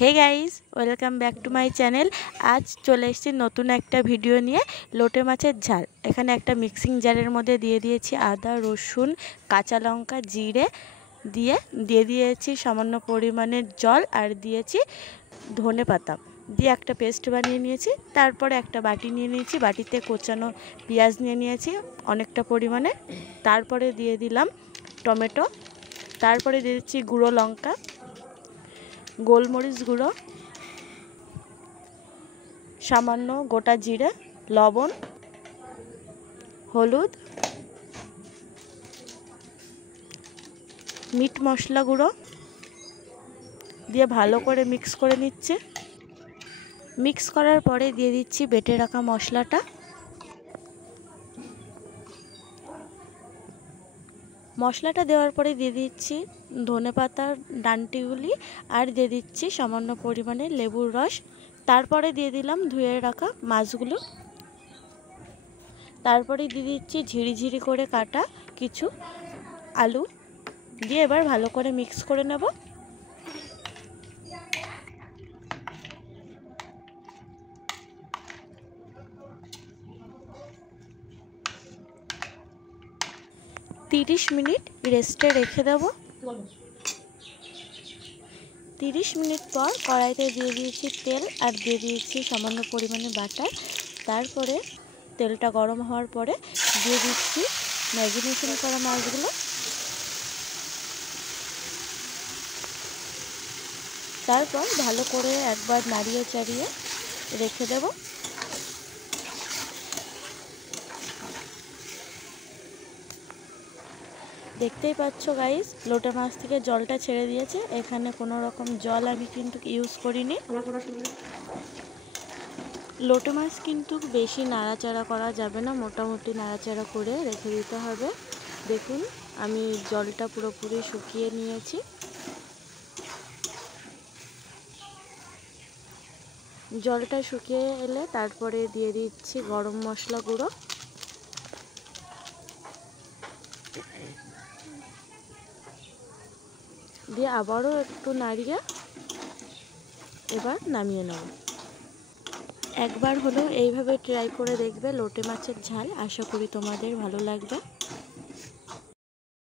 Hey guys, welcome back to my channel. আজ চলে এসেছি নতুন একটা ভিডিও নিয়ে, লোটে মাছের ঝাল। এখানে একটা মিক্সিং জারের মধ্যে দিয়ে দিয়েছি আদা, রসুন, কাঁচা লঙ্কা, জিরে দিয়ে দিয়েছি সামান্য পরিমাণের জল, আর দিয়েছি ধনে পাতা দিয়ে একটা পেস্ট বানিয়ে নিয়েছি। তারপরে একটা বাটি নিয়ে নিয়েছি, বাটিতে কোচানো পেঁয়াজ নিয়ে নিয়েছি অনেকটা পরিমাণে। তারপরে দিয়ে দিলাম টমেটো, তারপরে দিয়ে দিচ্ছি গুঁড়ো লঙ্কা, গোলমরিচ গুঁড়ো, সামান্য গোটা জিরে, লবণ, হলুদ, মিট মশলা গুঁড়ো দিয়ে ভালো করে মিক্স করে নিচ্ছে। মিক্স করার পরে দিয়ে দিচ্ছি বেটে রাখা মশলাটা। মশলাটা দেওয়ার পরে দিয়ে দিচ্ছি ধনেপাতার ডাঁটিগুলি, আর দিয়ে দিচ্ছি সামান্য পরিমাণে লেবুর রস। তারপরে দিয়ে দিলাম ধুয়ে রাখা মাছগুলো। তারপরে দিয়ে দিচ্ছি ঝিরিঝিরি করে কাটা কিছু আলু দিয়ে এবার ভালো করে মিক্স করে নেব। তিরিশ মিনিট রেস্টে রেখে দেব। 30 মিনিট পর কড়াইতে দিয়ে দিয়েছি তেল, আর দিয়ে দিয়েছি সামান্য পরিমাণে বাটার। তারপরে তেলটা গরম হওয়ার পরে দিয়ে দিচ্ছি ম্যারিনেশন করা মাছগুলো। তারপর ভালো করে একবার নাড়িয়ে চাড়িয়ে রেখে দেব। দেখতেই পাচ্ছ গাইস, লোটে মাছ থেকে জলটা ছেড়ে দিয়েছে। এখানে কোনো রকম জল আমি কিন্তু ইউজ করিনি। লোটে মাছ কিন্তু বেশি নাড়াচাড়া করা যাবে না, মোটামুটি নাড়াচাড়া করে রেখে দিতে হবে। দেখুন, আমি জলটা পুরোপুরি শুকিয়ে নিয়েছি। জলটা শুকিয়ে এলে তারপরে দিয়ে দিচ্ছি গরম মশলা গুঁড়ো, দিয়ে আবারও একটু নাড়িয়ে এবার নামিয়ে নেব। একবার হলেও এইভাবে ট্রাই করে দেখবে লোটে মাছের ঝাল, আশা করি তোমাদের ভালো লাগবে।